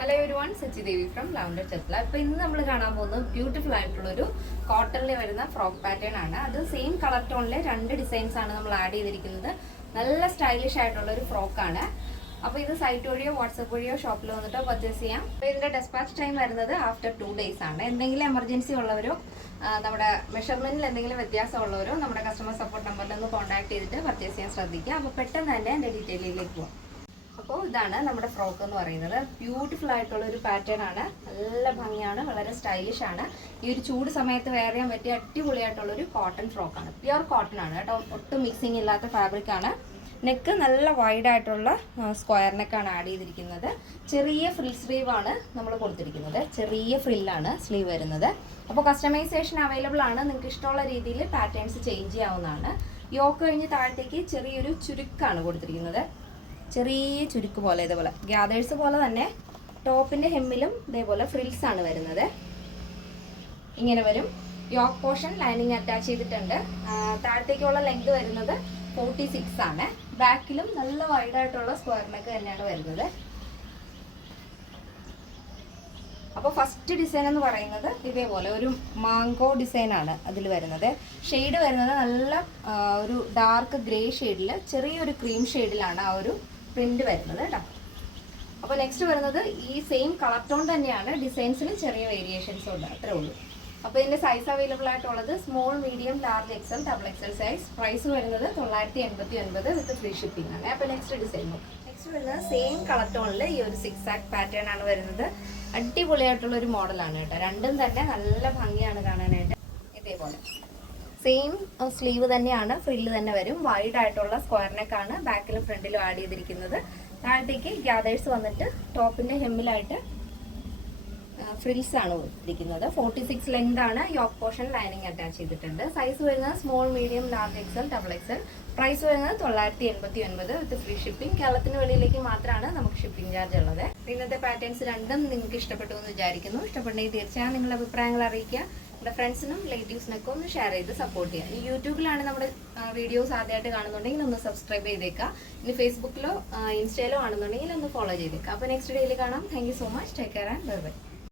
Hello everyone, Sachi Devi from Lavender Chetla. അപ്പോൾ ഇന്ന് നമ്മൾ കാണാൻ പോകുന്നത് ബ്യൂട്ടിഫുൾ ആയിട്ടുള്ളൊരു കോട്ടണിൽ വരുന്ന ഫ്രോക്ക് പാറ്റേൺ ആണ്. അത് സെയിം കളർ ടോണിലെ 2 ഡിസൈൻസ് ആണ് നമ്മൾ ആഡ് ചെയ്തിരിക്കുന്നത്. നല്ല സ്റ്റൈലിഷ് ആയിട്ടുള്ള ഒരു ഫ്രോക്കാണ്. അപ്പോൾ ഇത് സൈറ്റ് വഴിയോ വാട്സപ്പ് വഴിയോ ഷോപ്പിൽ വന്നിട്ടോ പർച്ചേസ് ചെയ്യാം. അപ്പോൾ ഇതിൻ്റെ ഡെസ്പാച്ച് ടൈം വരുന്നത് ആഫ്റ്റർ 2 days ആണ്. എന്തെങ്കിലും എമർജൻസി ഉള്ളവരോ നമ്മുടെ മെഷർമെൻറ്റിൽ എന്തെങ്കിലും വ്യത്യാസമുള്ളവരോ നമ്മുടെ കസ്റ്റമർ സപ്പോർട്ട് നമ്പറിൽ ഒന്ന് കോൺടാക്ട് ചെയ്തിട്ട് പർച്ചേസ് ചെയ്യാൻ ശ്രദ്ധിക്കുക. അപ്പോൾ പെട്ടെന്ന് തന്നെ എൻ്റെ ഡീറ്റെയിലേക്ക് പോകാം. അപ്പോൾ ഇതാണ് നമ്മുടെ ഫ്രോക്ക് എന്ന് പറയുന്നത്. ബ്യൂട്ടിഫുൾ ആയിട്ടുള്ള ഒരു പാറ്റേൺ ആണ്. നല്ല ഭംഗിയാണ്, വളരെ സ്റ്റൈലിഷ് ആണ്. ഈ ഒരു ചൂട് സമയത്ത് വെയർ ചെയ്യാൻ പറ്റിയ അടിപൊളിയായിട്ടുള്ളൊരു കോട്ടൺ ഫ്രോക്കാണ്. പ്യുവർ കോട്ടൺ ആണ് കേട്ടോ, ഒട്ടും മിക്സിങ് ഇല്ലാത്ത ഫാബ്രിക് ആണ്. നെക്ക് നല്ല വൈഡ് ആയിട്ടുള്ള സ്ക്വയർ നെക്കാണ് ആഡ് ചെയ്തിരിക്കുന്നത്. ചെറിയ ഫ്രിൽ സ്ലീവ് ആണ് നമ്മൾ കൊടുത്തിരിക്കുന്നത്. ചെറിയ ഫ്രില്ലാണ് സ്ലീവ് വരുന്നത്. അപ്പോൾ കസ്റ്റമൈസേഷൻ അവൈലബിൾ ആണ്. നിങ്ങൾക്ക് ഇഷ്ടമുള്ള രീതിയിൽ പാറ്റേൺസ് ചേഞ്ച് ചെയ്യാവുന്നതാണ്. യോക്ക് കഴിഞ്ഞ് താഴത്തേക്ക് ചെറിയൊരു ചുരുക്കാണ് കൊടുത്തിരിക്കുന്നത്. ചെറിയ ചുരുക്ക് പോലെ, ഇതേപോലെ ഗ്യാദേഴ്സ് പോലെ തന്നെ ടോപ്പിൻ്റെ ഹെമ്മിലും ഇതേപോലെ ഫ്രിൽസ് ആണ് വരുന്നത്. ഇങ്ങനെ വരും. യോക്ക് പോർഷൻ ലൈനിങ് അറ്റാച്ച് ചെയ്തിട്ടുണ്ട്. താഴത്തേക്കുള്ള ലെങ്ത് വരുന്നത് 46 ആണ്. ബാക്കിലും നല്ല വൈഡായിട്ടുള്ള സ്ക്വയർ നെക്ക് തന്നെയാണ് വരുന്നത്. അപ്പോൾ ഫസ്റ്റ് ഡിസൈൻ എന്ന് പറയുന്നത് ഇതേപോലെ ഒരു മാംഗോ ഡിസൈനാണ് അതിൽ വരുന്നത്. ഷെയ്ഡ് വരുന്നത് നല്ല ഒരു ഡാർക്ക് ഗ്രേ ഷെയ്ഡിൽ ചെറിയൊരു ക്രീം ഷെയ്ഡിലാണ് ആ ഒരു പ്രിന്റ് വരുന്നത് കേട്ടോ. അപ്പോൾ നെക്സ്റ്റ് വരുന്നത് ഈ സെയിം കളർ ടോൺ തന്നെയാണ്. ഡിസൈൻസിൽ ചെറിയ വേരിയേഷൻസ് ഉണ്ട്, അത്രേ ഉള്ളൂ. അപ്പോൾ ഇതിൻ്റെ സൈസ് അവൈലബിൾ ആയിട്ടുള്ളത് small, medium, large, XL, double XL size. Price വരുന്നത് 989 വിത്ത് ഫ്രീ ഷിപ്പിംഗ് ആണ്. അപ്പോൾ നെക്സ്റ്റ് ഡിസൈൻ നോക്കാം. നെക്സ്റ്റ് വരുന്നത് സെയിം കളർ ടോണിൽ ഈ ഒരു 6 ആക്ട് പാറ്റേൺ ആണ് വരുന്നത്. അടിപൊളിയായിട്ടുള്ള ഒരു മോഡലാണ് കേട്ടോ. രണ്ടും തന്നെ നല്ല ഭംഗിയാണ് കാണാനായിട്ട്. ഇതേപോലെ സെയിം സ്ലീവ് തന്നെയാണ്, ഫ്രില്ല് തന്നെ വരും. വൈഡ് ആയിട്ടുള്ള സ്ക്വയർ നെക്കാണ് ബാക്കിലും ഫ്രണ്ടിലും ആഡ് ചെയ്തിരിക്കുന്നത്. താഴത്തേക്ക് ഗ്യാദേഴ്സ് വന്നിട്ട് ടോപ്പിൻ്റെ ഹെമ്മിലായിട്ട് ഫ്രിൽസ് ആണ് കൊടുത്തിരിക്കുന്നത്. 46 ലെങ്ത് ആണ്. യോക്ക് പോർഷൻ ലൈനിങ് അറ്റാച്ച് ചെയ്തിട്ടുണ്ട്. സൈസ് വരുന്നത് small, medium, large, XL, double XL. Price വരുന്നത് 989 വിത്ത് ഫ്രീ ഷിപ്പിംഗ്. കേരളത്തിന് വെളിയിലേക്ക് മാത്രമാണ് നമുക്ക് ഷിപ്പിംഗ് ചാർജ് ഉള്ളത്. ഇന്നത്തെ പാറ്റേൺസ് രണ്ടും നിങ്ങൾക്ക് ഇഷ്ടപ്പെട്ടു എന്ന് വിചാരിക്കുന്നു. ഇഷ്ടപ്പെട്ടെങ്കിൽ തീർച്ചയായും നിങ്ങളുടെ അഭിപ്രായങ്ങൾ അറിയിക്കുക. നമ്മുടെ ഫ്രണ്ട്സിനും റിലേറ്റീവ്സിനൊക്കെ ഒന്ന് ഷെയർ ചെയ്ത് സപ്പോർട്ട് ചെയ്യുക. ഈ യൂട്യൂബിലാണ് നമ്മുടെ വീഡിയോസ് ആദ്യമായിട്ട് കാണുന്നുണ്ടെങ്കിൽ ഒന്ന് സബ്സ്ക്രൈബ് ചെയ്തേക്കുക. ഇനി ഫേസ്ബുക്കിലോ ഇൻസ്റ്റയിലോ ആണെന്നുണ്ടെങ്കിൽ ഒന്ന് ഫോളോ ചെയ്തേക്കുക. അപ്പോൾ നെക്സ്റ്റ് ഡേയിൽ കാണാം. Thank you so much. Take care and bye bye.